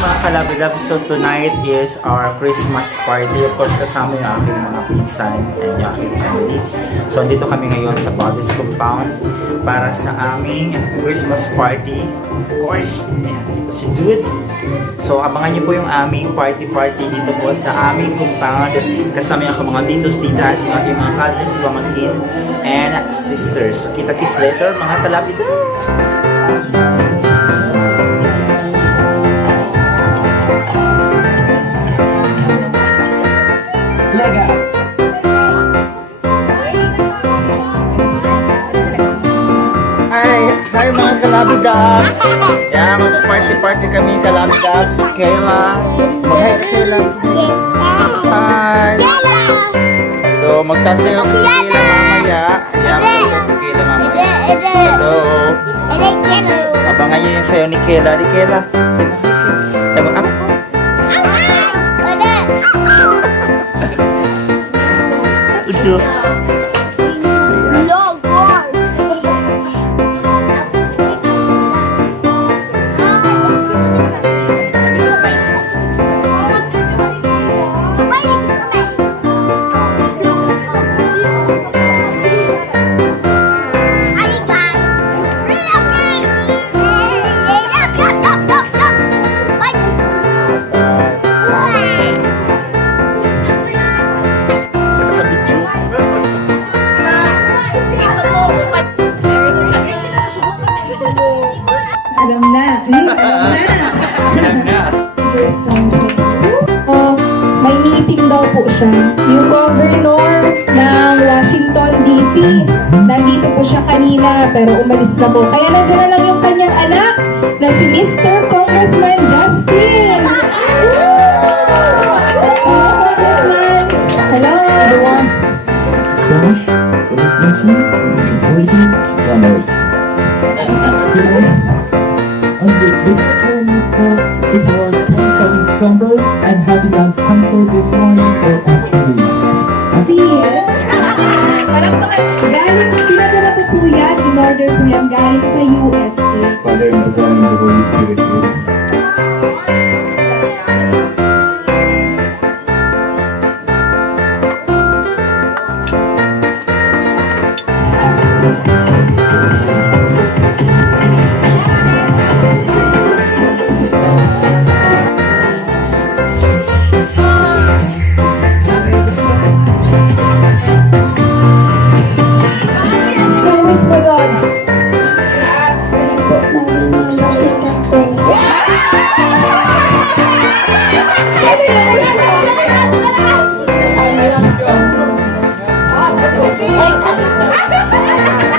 Mga kalab-lab, so tonight is our Christmas party. Of course, kasama yung aking mga pinsan and yung aking family. So, dito kami ngayon sa Bodies Compound para sa aming Christmas party. Of course, dito si Dudes. So, abangan niyo po yung aming party dito po sa aming compound. Kasama yung aking mga titos, titas, yung aking mga cousins, pamangkin, and sisters. So, kita-kits later, mga kalab-lab. Hi mga kalabidabs! Yan, mag-party kami kalabidabs. So Kayla, mag-hi Kayla. Hi! So magsasayaw si Kayla mamaya. Yan, magsasayaw si Kayla mamaya. Hello! Abangan nyo yung sayaw ni Kayla. Di Kayla. Tama up. Udo. May meeting daw po siya. Yung governor ng Washington DC, nandito po siya kanina pero umalis na po. Kaya nandiyan na lang yung kanyang anak na si Mr. Congressman Justin. Hello, Congressman. Hello, everyone. Spanish, Buenas noches, English, Donald. On the return for before 27 December, I'm having a concert this morning or afternoon. Galing, pinadala po po yan, in order po yan, galing sa USA. Father, and the Son, and the Holy Spirit.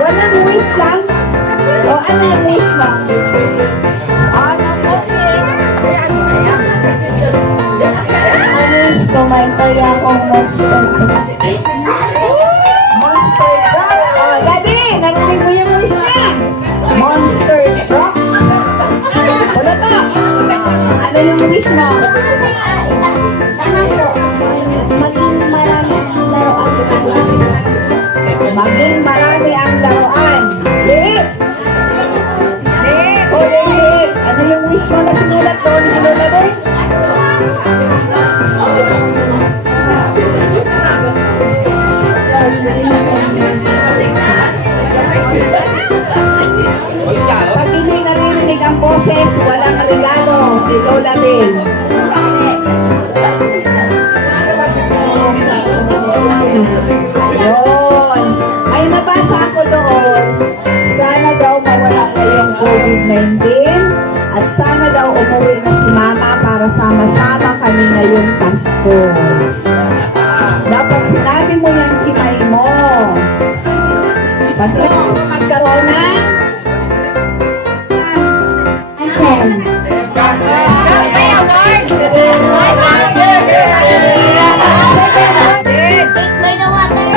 Walang wish lang? O ano yung wish mo? Wish ko may taya akong monster. Monster truck? O, Daddy, narinig mo yung wish niya? Monster truck? Wala ka? Ano yung wish mo? Sana po, maging marami ang laruan. Maging marami ang laruan. Liit! Liit! O, liit! Ano yung wish mo na sinulat doon? Ano na doon? Pag hindi naririnig ang boses, walang regalo. Si Lola din. Yun. May nabasa ako doon. Sana daw mawala na yung COVID-19 at sana daw umuwi na si Mama para sama-sama kami ngayong Pasko. Dapat sinabi mo yan kinay mo. Pag magkaroon na By the water.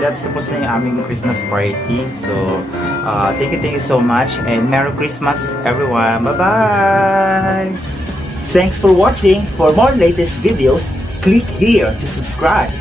Kalabs, tapos na yung aming Christmas party. So, thank you so much and Merry Christmas everyone. Bye-bye! Thanks for watching. For more latest videos, click here to subscribe.